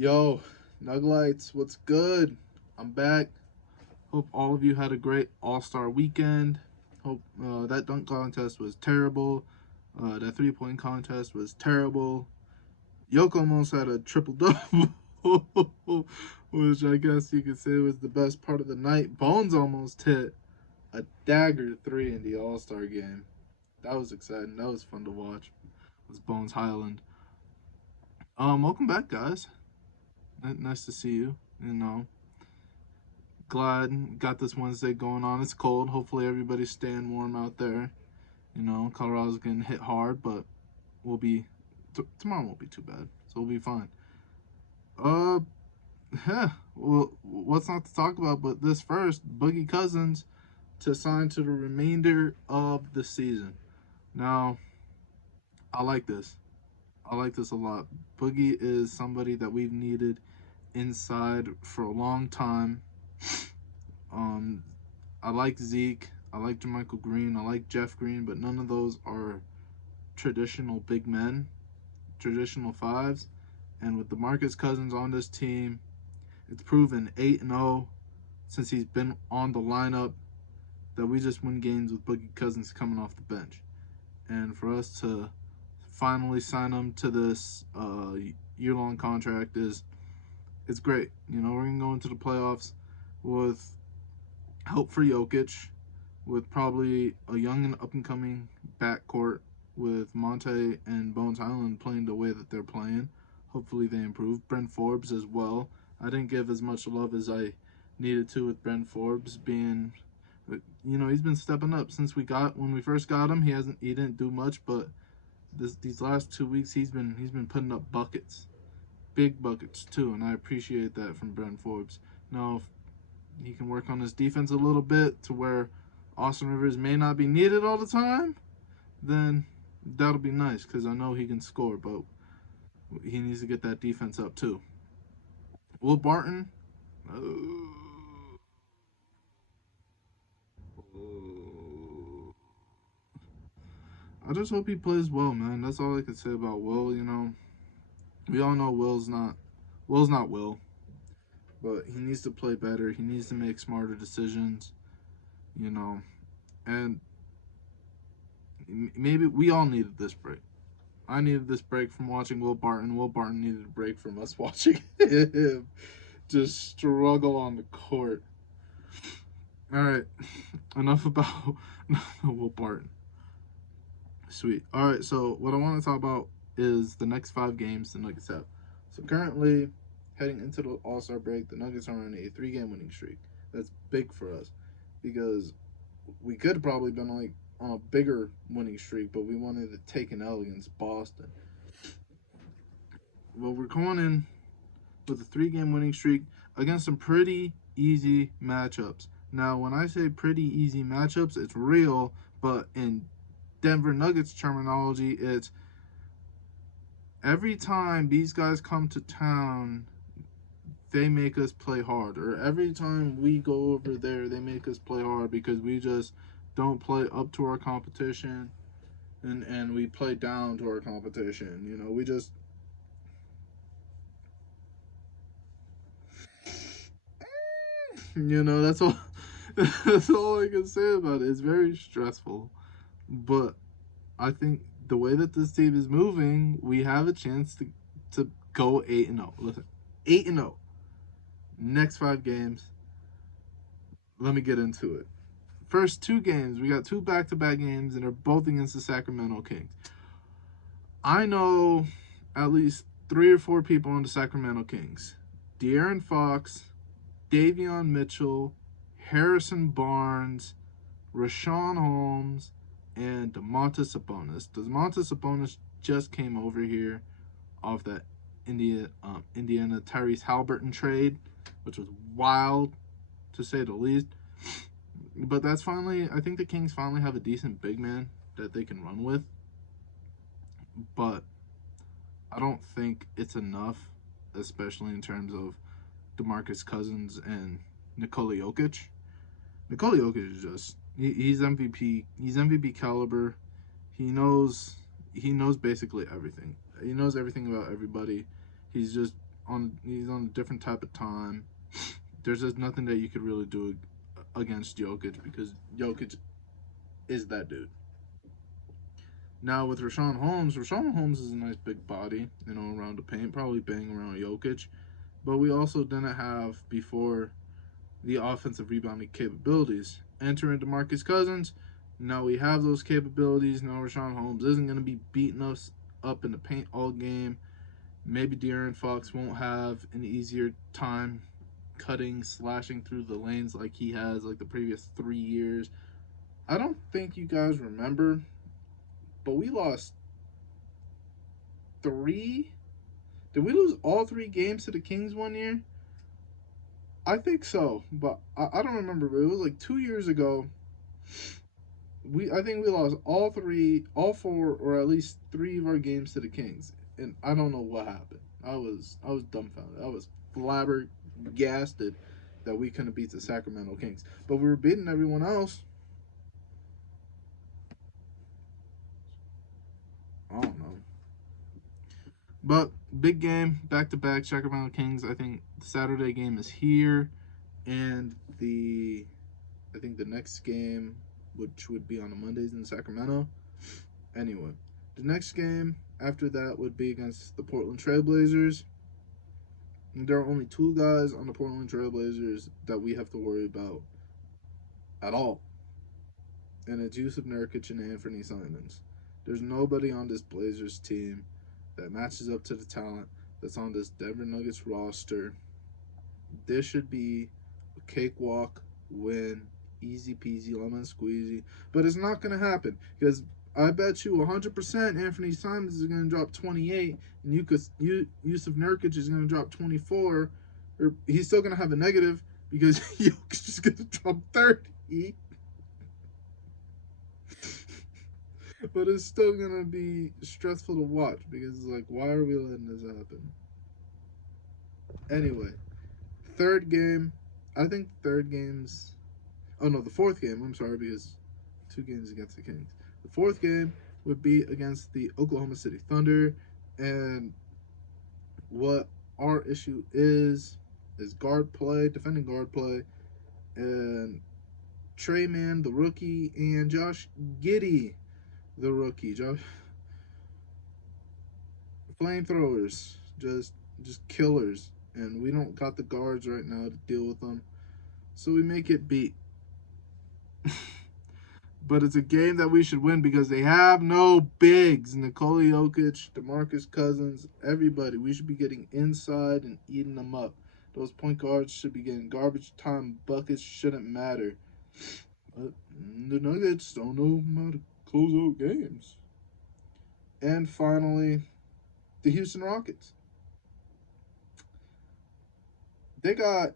Yo, Nuglights, what's good? I'm back. Hope all of you had a great All Star weekend. Hope that dunk contest was terrible. That 3 point contest was terrible. Yoko almost had a triple double, which I guess you could say was the best part of the night. Bones almost hit a dagger three in the All Star game. That was exciting. That was fun to watch. It was Bones Highland. Welcome back, guys. Nice to see you. Glad got this Wednesday going on. It's cold. Hopefully everybody's staying warm out there. Colorado's getting hit hard, but we'll be tomorrow won't be too bad, so we'll be fine. Uh, yeah. Well, what's not to talk about? But this first, Boogie Cousins to sign to the remainder of the season. Now, I like this. I like this a lot. Boogie is somebody that we've needed inside for a long time. Um, I like Zeke. I like Jermichael Green. I like Jeff Green, but none of those are traditional big men, traditional fives. And with DeMarcus Cousins on this team, it's proven 8-0 since he's been on the lineup that we just win games with Boogie Cousins coming off the bench. And for us to finally sign him to this year-long contract it's great. We're gonna go into the playoffs with hope for Jokic, with probably a young and up and coming backcourt with Monte and Bones Highland playing the way that they're playing. Hopefully they improve. Brent Forbes as well. I didn't give as much love as I needed to with Brent Forbes being, he's been stepping up since when we first got him. He didn't do much, but these last 2 weeks he's been putting up buckets, big buckets too, and I appreciate that from Brent Forbes. Now, if he can work on his defense a little bit to where Austin Rivers may not be needed all the time, then that'll be nice because I know he can score, but he needs to get that defense up too. Will Barton, uh, I just hope he plays well, man. That's all I can say about Will. We all know Will's not Will, but he needs to play better. He needs to make smarter decisions. You know, and maybe we all needed this break. I needed this break from watching Will Barton. Will Barton needed a break from us watching him just struggle on the court. All right, enough about Will Barton. Sweet. All right, so what I want to talk about is the next 5 games the Nuggets have. So currently, heading into the All Star break, the Nuggets are on a 3-game winning streak. That's big for us because we could have probably been like on a bigger winning streak, but we wanted to take an L against Boston. Well, we're going in with a 3-game winning streak against some pretty easy matchups. Now, when I say pretty easy matchups, it's real, but in Denver Nuggets terminology, it's every time these guys come to town, they make us play hard. Or every time we go over there, they make us play hard because we just don't play up to our competition and we play down to our competition. We just that's all that's all I can say about it. It's very stressful. But I think the way that this team is moving, we have a chance to go 8-0. Listen, 8-0. Next 5 games. Let me get into it. First 2 games, we got 2 back-to-back games, and they're both against the Sacramento Kings. I know at least 3 or 4 people on the Sacramento Kings: De'Aaron Fox, Davion Mitchell, Harrison Barnes, Rashawn Holmes, and Domantas Sabonis. Domantas Sabonis just came over here off that Indiana Tyrese Halliburton trade, which was wild to say the least. But I think the Kings finally have a decent big man that they can run with. But I don't think it's enough, especially in terms of DeMarcus Cousins and Nikola Jokic. Nikola Jokic is just he's MVP. He's MVP caliber. He knows basically everything. He knows everything about everybody. He's just he's on a different type of time. There's just nothing that you could really do against Jokic because Jokic is that dude. Now with Rashawn Holmes is a nice big body, around the paint, probably bang around Jokic. But we also didn't have before the offensive rebounding capabilities. Entering DeMarcus Cousins, now we have those capabilities. Now Rashawn Holmes isn't going to be beating us up in the paint all game. Maybe De'Aaron Fox won't have an easier time cutting, slashing through the lanes like he has like the previous 3 years. I don't think you guys remember, but we lost three. Did we lose all 3 games to the Kings one year? I think so, but I don't remember. But it was like 2 years ago. I think we lost all four, or at least 3 of our games to the Kings, and I don't know what happened. I was dumbfounded. I was flabbergasted that we couldn't beat the Sacramento Kings, but we were beating everyone else. I don't know. But big game, back to back Sacramento Kings. I think the Saturday game is here, and I think the next game, which would be on the Mondays in Sacramento. Anyway, the next game after that would be against the Portland Trailblazers. And there are only 2 guys on the Portland Trailblazers that we have to worry about at all, and it's Yusuf Nurkic and Anthony Simons. There's nobody on this Blazers team that matches up to the talent that's on this Denver Nuggets roster. This should be a cakewalk win, easy peasy, lemon squeezy. But it's not going to happen because I bet you 100% Anthony Simons is going to drop 28 and Yusuf Nurkic is going to drop 24. Or he's still going to have a negative because Jokic is going to drop 30. But it's still going to be stressful to watch because it's like, why are we letting this happen? Anyway, third game. I think third game's. Oh no, the fourth game. I'm sorry, because 2 games against the Kings. The fourth game would be against the Oklahoma City Thunder, and what our issue is guard play, defending guard play, and Trey Mann, the rookie, and Josh Giddey, the rookie. Flamethrowers, just killers, and we don't got the guards right now to deal with them, so we make it beat. But it's a game that we should win because they have no bigs. Nikola Jokic, DeMarcus Cousins, everybody. We should be getting inside and eating them up. Those point guards should be getting garbage time buckets. Shouldn't matter. But the Nuggets don't know how to close out games. And finally, the Houston Rockets. They got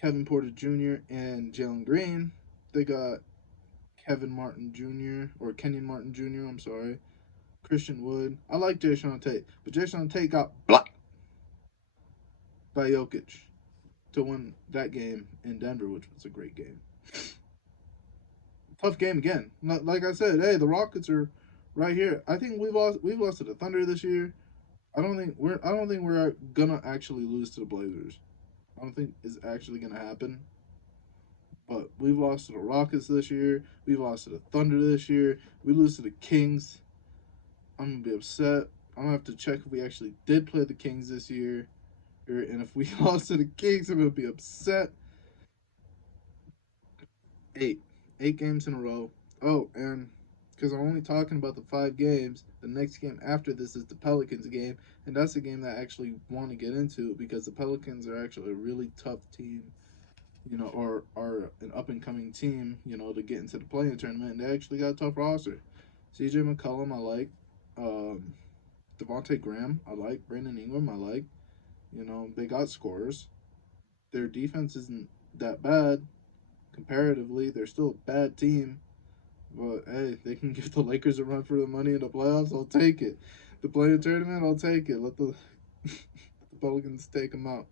Kevin Porter Jr. and Jalen Green. They got Kevin Martin Jr. or Kenyon Martin Jr. I'm sorry. Christian Wood. I like Jason Tate, but Jason Tate got blocked by Jokic to win that game in Denver, which was a great game. Tough game again. Like I said, hey, the Rockets are right here. I think we've lost to the Thunder this year. I don't think we're gonna actually lose to the Blazers. I don't think it's actually gonna happen. But we've lost to the Rockets this year. We've lost to the Thunder this year. We lose to the Kings. I'm going to be upset. I'm going to have to check if we actually did play the Kings this year. And if we lost to the Kings, I'm going to be upset. 8. 8 games in a row. Oh, and because I'm only talking about the 5 games, the next game after this is the Pelicans game. And that's a game that I actually want to get into because the Pelicans are actually a really tough team. Or are an up and coming team, to get into the play-in tournament, and they actually got a tough roster. CJ McCollum, I like. Devontae Graham, I like. Brandon Ingram, I like. They got scorers. Their defense isn't that bad comparatively. They're still a bad team, but hey, they can give the Lakers a run for the money in the playoffs. I'll take it. The play-in tournament, I'll take it. Let the Pelicans take them out.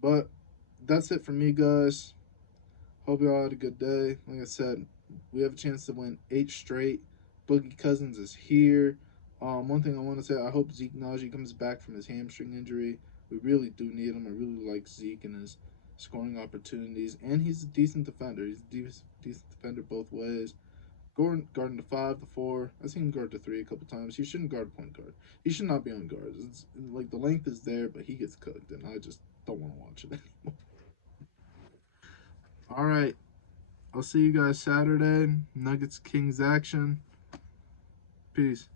But that's it for me, guys. Hope y'all had a good day. Like I said, we have a chance to win 8 straight. Boogie Cousins is here. One thing I want to say, I hope Zeke Najee comes back from his hamstring injury. We really do need him. I really like Zeke and his scoring opportunities, and he's a decent defender. He's a decent defender both ways. Guarding the 5, the 4. I've seen him guard the 3 a couple times. He shouldn't guard point guard. He should not be on guards. It's like the length is there, but he gets cooked, and I just don't want to watch it anymore. All right, I'll see you guys Saturday. Nuggets Kings action. Peace.